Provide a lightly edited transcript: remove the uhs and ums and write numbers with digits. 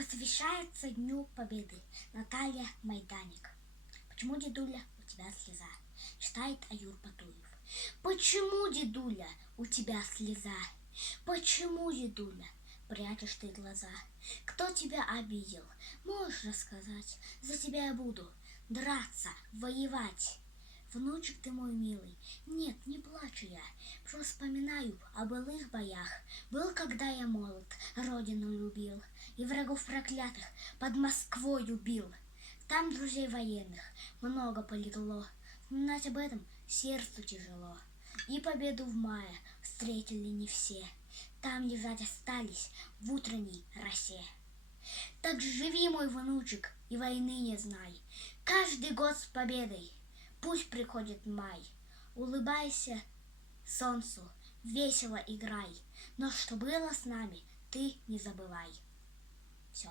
Посвящается Дню Победы. Наталья Майданик. Почему, дедуля, у тебя слеза? Читает Аюр Батуев. Почему, дедуля, у тебя слеза? Почему, дедуля, прячешь ты глаза? Кто тебя обидел? Можешь рассказать? За тебя я буду драться, воевать. Внучек ты мой милый, нет, не плачу я, просто вспоминаю о былых боях. Был, когда я молод, родину любил, и врагов проклятых под Москвой убил. Там друзей военных много полегло, вспоминать об этом сердцу тяжело. И победу в мае встретили не все, там лежать остались в утренней росе. Так живи, мой внучек, и войны не знай, каждый год с победой. Пусть приходит май, улыбайся солнцу, весело играй, но что было с нами, ты не забывай. Все.